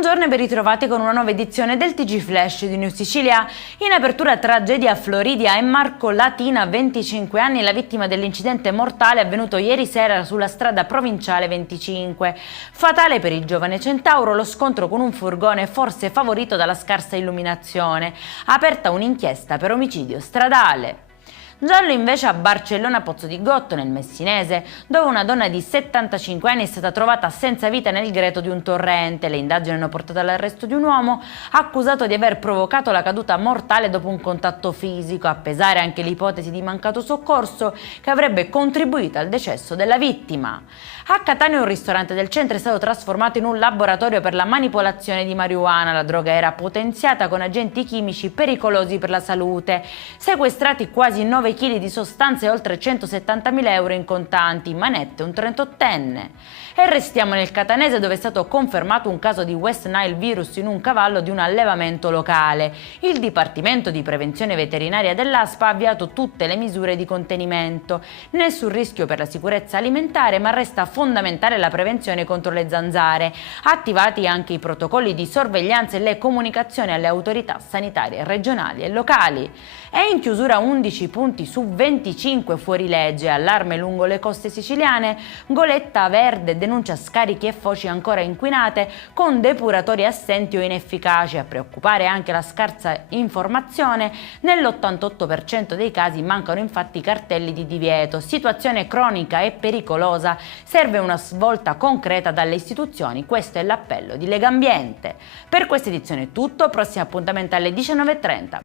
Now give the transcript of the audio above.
Buongiorno e ben ritrovati con una nuova edizione del TG Flash di News Sicilia. In apertura tragedia a Floridia e Marco Latina, 25 anni, la vittima dell'incidente mortale avvenuto ieri sera sulla strada provinciale 25. Fatale per il giovane centauro lo scontro con un furgone forse favorito dalla scarsa illuminazione. Aperta un'inchiesta per omicidio stradale. Giallo invece a Barcellona Pozzo di Gotto, nel Messinese, dove una donna di 75 anni è stata trovata senza vita nel greto di un torrente. Le indagini hanno portato all'arresto di un uomo accusato di aver provocato la caduta mortale dopo un contatto fisico, a pesare anche l'ipotesi di mancato soccorso che avrebbe contribuito al decesso della vittima. A Catania un ristorante del centro è stato trasformato in un laboratorio per la manipolazione di marijuana. La droga era potenziata con agenti chimici pericolosi per la salute. Sequestrati quasi 9 kg di sostanze e oltre 170.000 euro in contanti, manette un 38enne. E restiamo nel catanese, dove è stato confermato un caso di West Nile virus in un cavallo di un allevamento locale. Il Dipartimento di Prevenzione Veterinaria dell'ASPA ha avviato tutte le misure di contenimento. Nessun rischio per la sicurezza alimentare, ma resta fondamentale la prevenzione contro le zanzare. Attivati anche i protocolli di sorveglianza e le comunicazioni alle autorità sanitarie regionali e locali. E in chiusura 11 punti su 25 fuorilegge, allarme lungo le coste siciliane, Goletta Verde denuncia scarichi e foci ancora inquinate con depuratori assenti o inefficaci. A preoccupare anche la scarsa informazione, nell'88% dei casi mancano infatti cartelli di divieto. Situazione cronica e pericolosa, serve una svolta concreta dalle istituzioni, questo è l'appello di Legambiente. Per questa edizione è tutto, prossimo appuntamento alle 19:30.